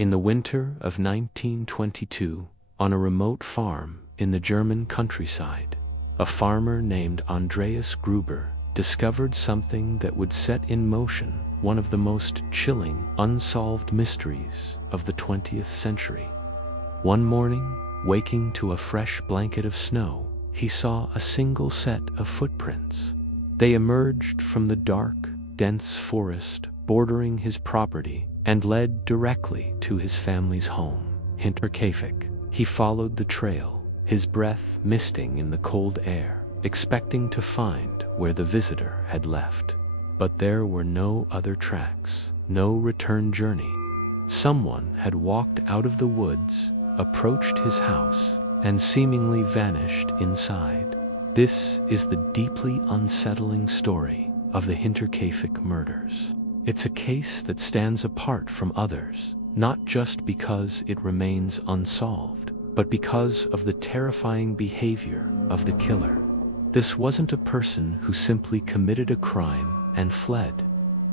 In the winter of 1922, on a remote farm in the German countryside, a farmer named Andreas Gruber discovered something that would set in motion one of the most chilling, unsolved mysteries of the 20th century. One morning, waking to a fresh blanket of snow, he saw a single set of footprints. They emerged from the dark, dense forest bordering his property and led directly to his family's home, Hinterkaifeck. He followed the trail, his breath misting in the cold air, expecting to find where the visitor had left. But there were no other tracks, no return journey. Someone had walked out of the woods, approached his house, and seemingly vanished inside. This is the deeply unsettling story of the Hinterkaifeck Murders. It's a case that stands apart from others, not just because it remains unsolved, but because of the terrifying behavior of the killer. This wasn't a person who simply committed a crime and fled.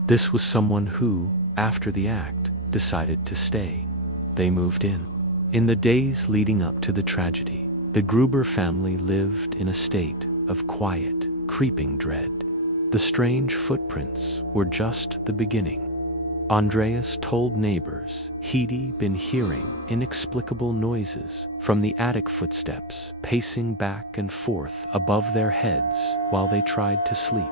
This was someone who, after the act, decided to stay. They moved in. In the days leading up to the tragedy, the Gruber family lived in a state of quiet, creeping dread. The strange footprints were just the beginning. Andreas told neighbors he'd been hearing inexplicable noises from the attic footsteps pacing back and forth above their heads while they tried to sleep.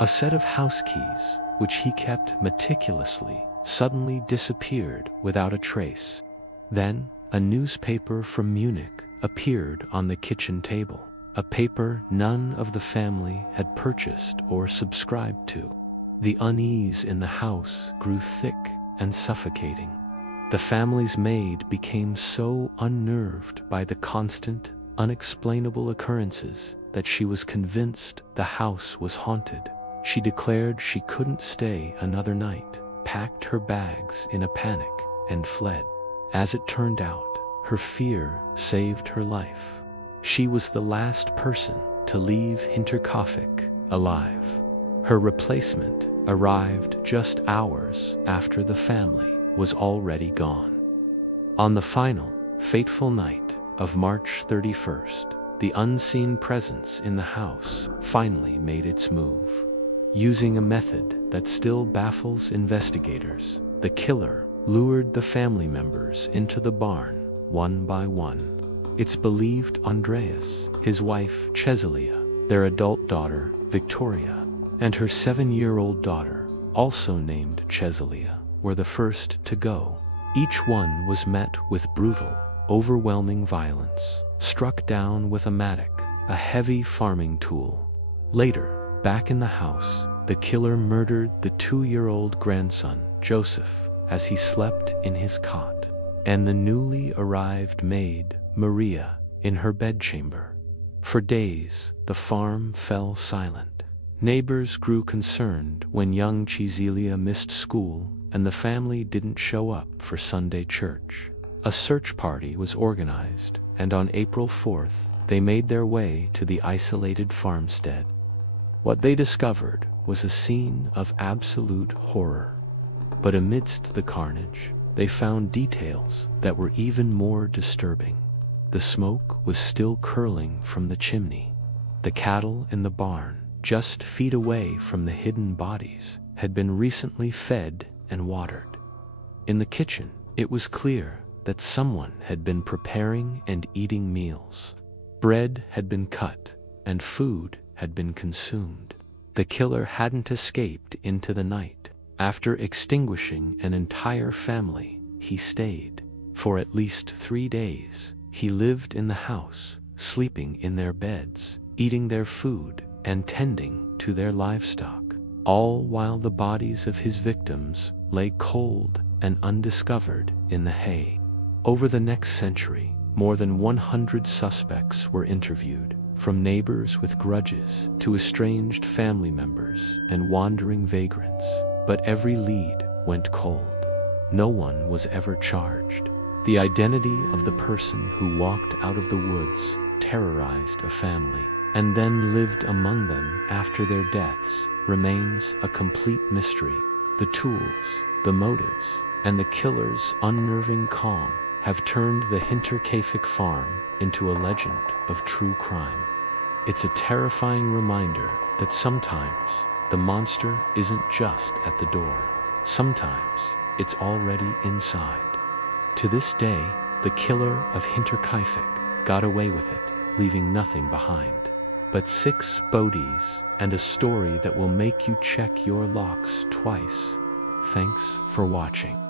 A set of house keys, which he kept meticulously, suddenly disappeared without a trace. Then, a newspaper from Munich appeared on the kitchen table, a paper none of the family had purchased or subscribed to. The unease in the house grew thick and suffocating. The family's maid became so unnerved by the constant, unexplainable occurrences that she was convinced the house was haunted. She declared she couldn't stay another night, packed her bags in a panic, and fled. As it turned out, her fear saved her life. She was the last person to leave Hinterkaifeck alive. Her replacement arrived just hours after the family was already gone. On the final, fateful night of March 31st, the unseen presence in the house finally made its move. Using a method that still baffles investigators, the killer lured the family members into the barn, one by one. It's believed Andreas, his wife Chesalia, their adult daughter Victoria, and her 7-year-old daughter, also named Chesalia, were the first to go. Each one was met with brutal, overwhelming violence, struck down with a mattock, a heavy farming tool. Later, back in the house, the killer murdered the 2-year-old grandson, Joseph, as he slept in his cot, and the newly arrived maid, Maria, in her bedchamber. For days, the farm fell silent. Neighbors grew concerned when young Chesalia missed school and the family didn't show up for Sunday church. A search party was organized, and on April 4th, they made their way to the isolated farmstead. What they discovered was a scene of absolute horror. But amidst the carnage, they found details that were even more disturbing. The smoke was still curling from the chimney. The cattle in the barn, just feet away from the hidden bodies, had been recently fed and watered. In the kitchen, it was clear that someone had been preparing and eating meals. Bread had been cut, and food had been consumed. The killer hadn't escaped into the night. After extinguishing an entire family, he stayed. For at least 3 days, he lived in the house, sleeping in their beds, eating their food, and tending to their livestock, all while the bodies of his victims lay cold and undiscovered in the hay. Over the next century, more than 100 suspects were interviewed, from neighbors with grudges to estranged family members and wandering vagrants, but every lead went cold. No one was ever charged. The identity of the person who walked out of the woods terrorized a family and then lived among them after their deaths remains a complete mystery. The tools, the motives, and the killer's unnerving calm have turned the Hinterkaifeck farm into a legend of true crime. It's a terrifying reminder that sometimes the monster isn't just at the door. Sometimes it's already inside. To this day, the killer of Hinterkaifeck got away with it, leaving nothing behind but 6 bodies and a story that will make you check your locks twice. Thanks for watching.